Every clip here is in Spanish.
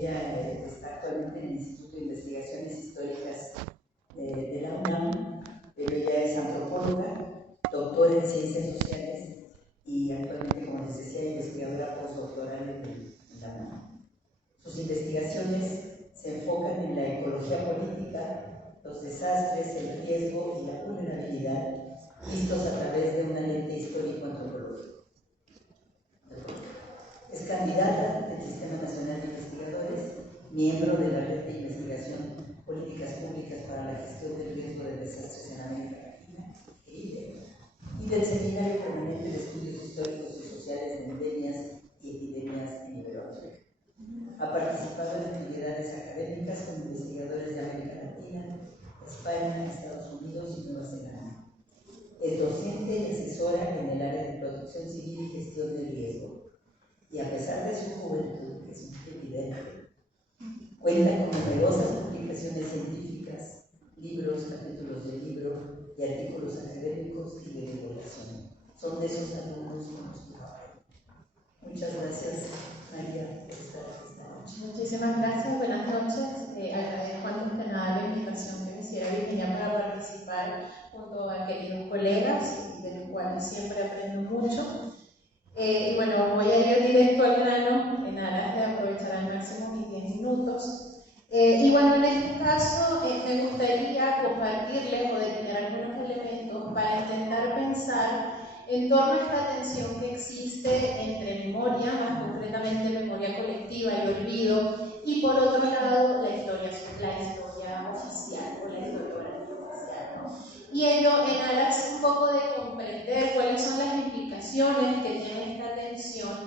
Ella está actualmente en el Instituto de Investigaciones Históricas de la UNAM, pero ella es antropóloga, doctora en Ciencias Sociales y actualmente, como les decía, investigadora postdoctoral en la UNAM. Sus investigaciones se enfocan en la ecología política, los desastres, el riesgo y la vulnerabilidad, vistos a través de una lente histórico-antropológica. Es candidata del Sistema Nacional de Investigadores, miembro de la Red de Investigación Políticas Públicas para la Gestión del Riesgo de Desastres en América Latina, y del Seminario Permanente de Estudios Históricos y Sociales de Endemias y Epidemias en Iberoamérica. Ha participado en actividades académicas con investigadores de América Latina, España, Estados Unidos y Nueva Zelanda. Es docente y asesora en el área de protección civil y gestión del riesgo. Y a pesar de su juventud, que es un evidente, cuenta con numerosas publicaciones científicas, libros, capítulos de libro y artículos académicos y de divulgación. Son de esos alumnos con los que trabajo. Muchas gracias, María, por estar aquí esta noche. Muchísimas gracias, buenas noches. Agradezco antes que nada la invitación que me hiciera Virginia para participar junto a queridos colegas, de los cuales siempre aprendo mucho. Y bueno, voy a ir directo al grano en aras de aprovechar al máximo mis 10 minutos. Y bueno, en este caso me gustaría compartirles o detener algunos elementos para intentar pensar en torno a esta tensión que existe entre memoria, más concretamente memoria colectiva y olvido, y por otro lado la historia oficial o la historiografía oficial, ¿no? Y ello en aras un poco de comprender cuáles son las implicaciones que tiene esta tensión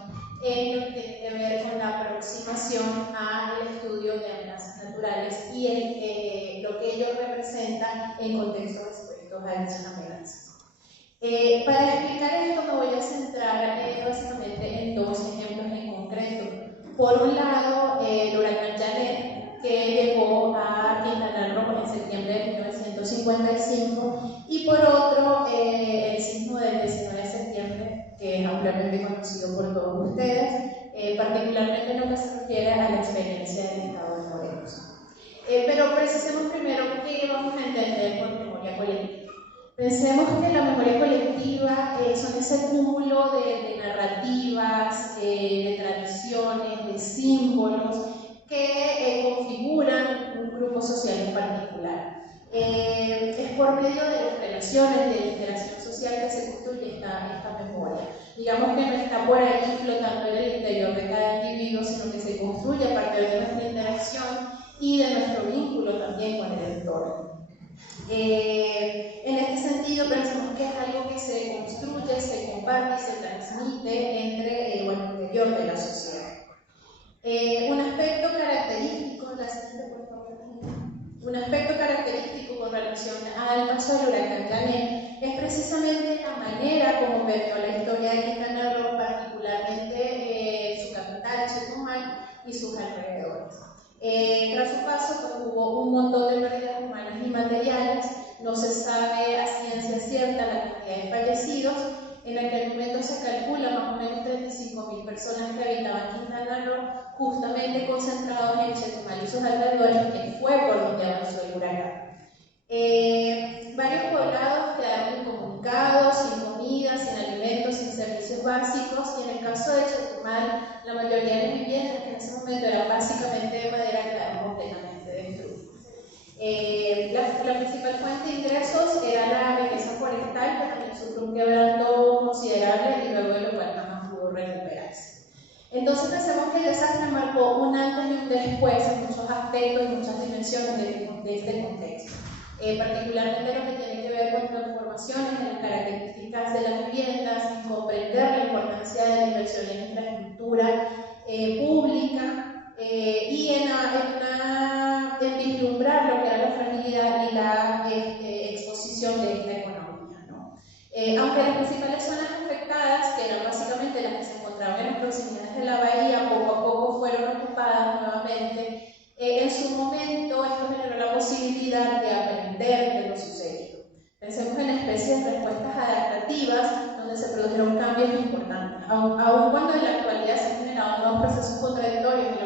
en lo que tiene que ver con la aproximación al estudio de amenazas naturales y lo que ello representa en contextos expuestos a dichas amenazas. Para explicar esto me voy a centrar básicamente en dos ejemplos en concreto. Por un lado, el huracán Janet, que llegó a Quintana Roo en septiembre de 1955, y por otro, el sismo del 19 de septiembre, que es ampliamente conocido por todos ustedes, particularmente en lo que se refiere a la experiencia del estado de Morelos. Pero precisemos primero qué vamos a entender por memoria colectiva. Pensemos que la memoria colectiva son ese cúmulo de narrativas, de tradiciones, de símbolos que configuran un grupo social en particular. Es por medio de las relaciones de interacción social que se construye esta memoria. Digamos que no está por ahí flotando en el interior de cada individuo, sino que se construye a partir de nuestra interacción y de nuestro vínculo también con el entorno. En este sentido, pensamos que es algo que se construye, se comparte y se transmite entre el interior de la sociedad. Un aspecto característico, con relación al paso del huracán Janet es precisamente la manera como permeó la historia de Quintana Roo, particularmente su capital, Chetumal, y sus alrededores. Tras su paso, pues, hubo un montón de pérdidas humanas y materiales. No se sabe a ciencia cierta la cantidad de fallecidos. En aquel momento se calcula más o menos 35.000 personas que habitaban Quintana Roo, justamente concentrados en Chetumal y sus alrededores, que fue por donde avanzó el huracán. Varios poblados quedaron incomunicados, sin comida, sin alimentos, sin servicios básicos, y en el caso de Chetumal, la mayoría de las viviendas que en ese momento eran básicamente de madera quedaron completamente destruidas. La principal fuente de ingresos era la riqueza forestal, que también sufrió un quebranto considerable y luego de lo cual jamás pudo recuperarse. Entonces pensemos que el desastre marcó un antes y un después en muchos aspectos y muchas dimensiones de este contexto. Particularmente lo que tiene que ver con transformaciones en las características de las viviendas, en comprender la importancia de la inversión en infraestructura pública y en vislumbrar lo que era la fragilidad y la exposición de esta economía, ¿no? Aunque las principales zonas afectadas, que eran básicamente las que se encontraban en las proximidades de la bahía, poco a poco fueron ocupadas nuevamente. En su momento esto generó la posibilidad de aprender de lo sucedido. Pensemos en especies de respuestas adaptativas donde se produjeron cambios importantes, aun cuando en la actualidad se han generado nuevos procesos contradictorios en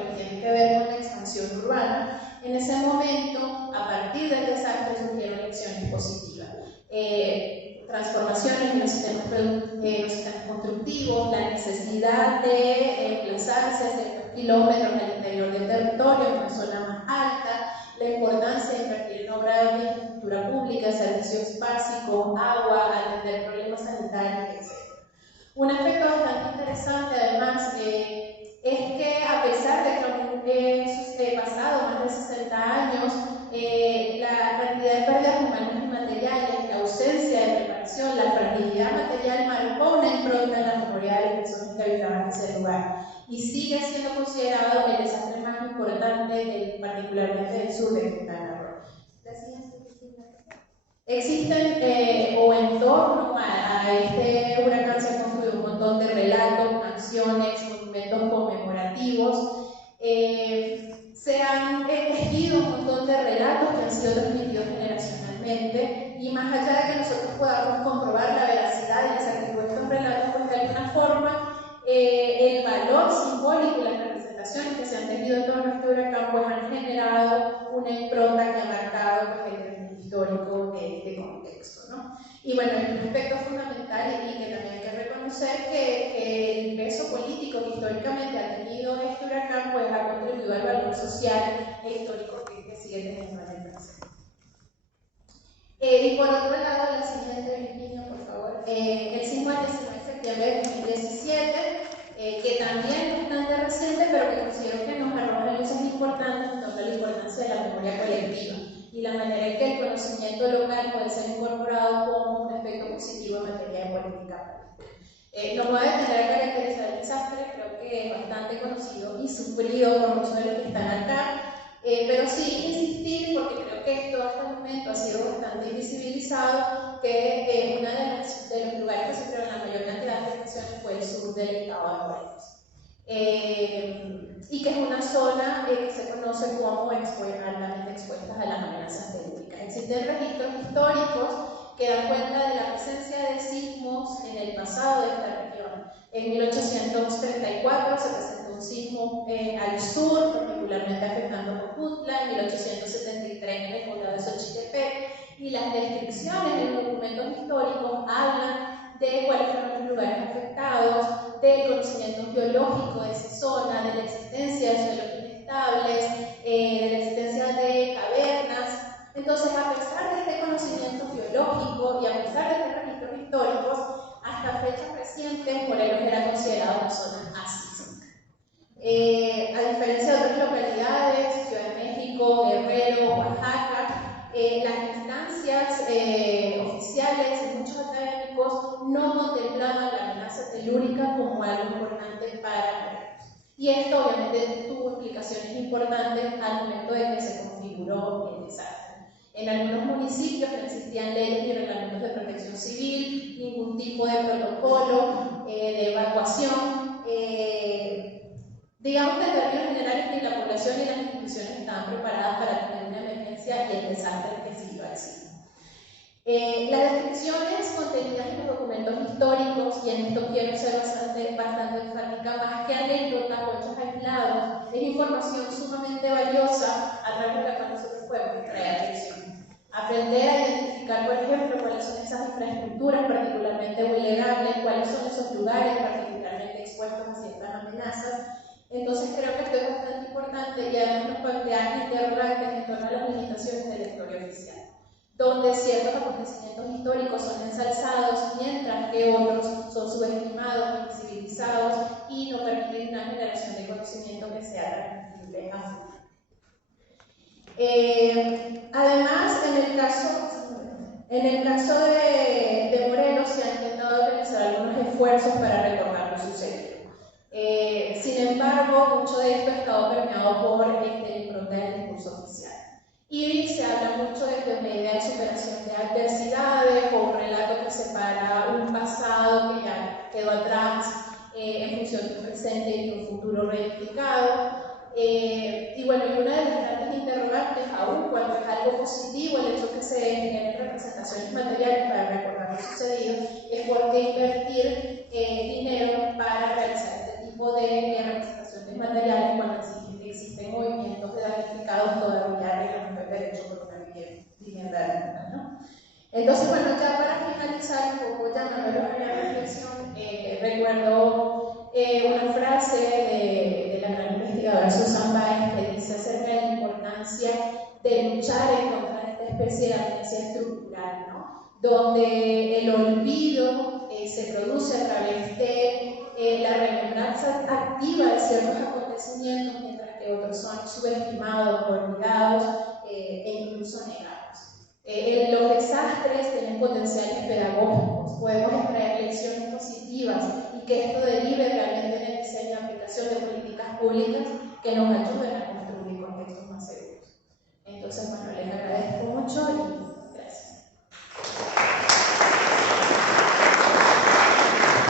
servicios básicos, agua, atender problemas sanitarios, etc. Un aspecto bastante interesante, además, es que a pesar de que han pasado más de 60 años, la cantidad de pérdidas humanas y materiales, la ausencia de preparación, la fragilidad material marcó una impronta en la memoria de las personas que habitaban ese lugar y sigue siendo considerado el desastre más importante, particularmente del sur de Quintana Roo. Existen, o en torno a este huracán se han construido un montón de relatos, canciones, monumentos conmemorativos. Se han tejido un montón de relatos que han sido transmitidos generacionalmente, y más allá de que nosotros podamos comprobar la veracidad y la exactitud de estos relatos, pues de alguna forma el valor simbólico y las representaciones que se han tejido en torno a este huracán pues han generado una impronta que ha marcado pues, el término histórico de este contexto, ¿no? Y bueno, es un aspecto fundamental y que también hay que reconocer que el peso político que históricamente ha tenido este huracán pues ha contribuido al valor social e histórico que sigue teniendo en el presente. Y por otro lado, la siguiente, Virginia, por favor. El sismo del 19 de septiembre de 2017, que también es bastante reciente, pero que considero que nos arroja luces importantes en torno a la importancia de la memoria colectiva y la manera en que el conocimiento local puede ser incorporado como un aspecto positivo en materia de política. No me voy a detener a caracterizar el desastre, creo que es bastante conocido y sufrido por muchos de los que están acá, pero sí insistir, porque creo que esto hasta el momento ha sido bastante invisibilizado, que uno de los lugares que sufrieron la mayor cantidad de afectaciones fue el sur del estado de Morelos. Y que es una zona que se conoce como altamente expuestas a las amenazas telúricas. Existen registros históricos que dan cuenta de la presencia de sismos en el pasado de esta región. En 1834 se presentó un sismo al sur, particularmente afectando Cojutla, en 1873 en el poblado de Xochitepec, y las descripciones en los documentos históricos hablan de cuáles fueron los lugares afectados, del conocimiento geológico de esa zona, de la existencia de suelos inestables, de la existencia de cavernas. Entonces, a pesar de este conocimiento geológico y a pesar de estos registros históricos, hasta fechas recientes, Morelos era considerado una zona asísmica. A diferencia de otras localidades, Ciudad de México, Guerrero, Oaxaca, las instancias oficiales y muchos académicos no contemplaban la amenaza telúrica como algo importante para Morelos. Y esto obviamente tuvo implicaciones importantes al momento de que se configuró el desastre. En algunos municipios no existían leyes ni reglamentos de protección civil, ningún tipo de protocolo de evacuación. Digamos que en términos generales ni la población ni las instituciones estaban preparadas para tener una emergencia y el desastre que siguió al sismo. Las descripciones contenidas en los documentos históricos, y en esto quiero ser bastante enfática, más que anécdotas o hechos aislados, es información sumamente valiosa a través de la cual nosotros podemos traer lección. Aprender a identificar, por ejemplo, cuáles son esas infraestructuras particularmente vulnerables, cuáles son esos lugares particularmente expuestos a ciertas amenazas. Entonces creo que esto es bastante importante y además nos plantea interrogantes en torno a las limitaciones de la historia oficial, donde ciertos acontecimientos históricos son ensalzados mientras que otros son subestimados, invisibilizados y no permiten una generación de conocimiento que sea transmitible a futuro. Además, en el caso de Morelos se han intentado realizar algunos esfuerzos para recordar lo sucedido. Sin embargo, mucho de esto ha estado permeado por la impronta del discurso oficial. Y se habla mucho de una idea de superación de adversidades o un relato que separa un pasado que ya quedó atrás en función de un presente y de un futuro reivindicado. Y bueno, y una de las grandes interrogantes, aún cuando es algo positivo el hecho que se generen representaciones materiales para recordar lo sucedido, es por qué invertir dinero para realizar este tipo de representaciones materiales cuando existen movimientos de damnificados todavía reclamando el derecho por una vivienda digna, ¿no? Entonces, bueno, ya para finalizar, un poco llamándolo a la reflexión, recuerdo una frase de la gran investigadora Susan Baez que dice acerca de la importancia de luchar en contra de este especie de amnesia estructural, ¿no? Donde el olvido se produce a través de la remembranza activa de ciertos acontecimientos, mientras que otros son subestimados, olvidados e incluso negados. Los desastres tienen potenciales pedagógicos, podemos extraer lecciones positivas y que esto derive realmente en el diseño y aplicación de políticas públicas que nos ayuden a construir contextos más seguros. Entonces, bueno, les agradezco mucho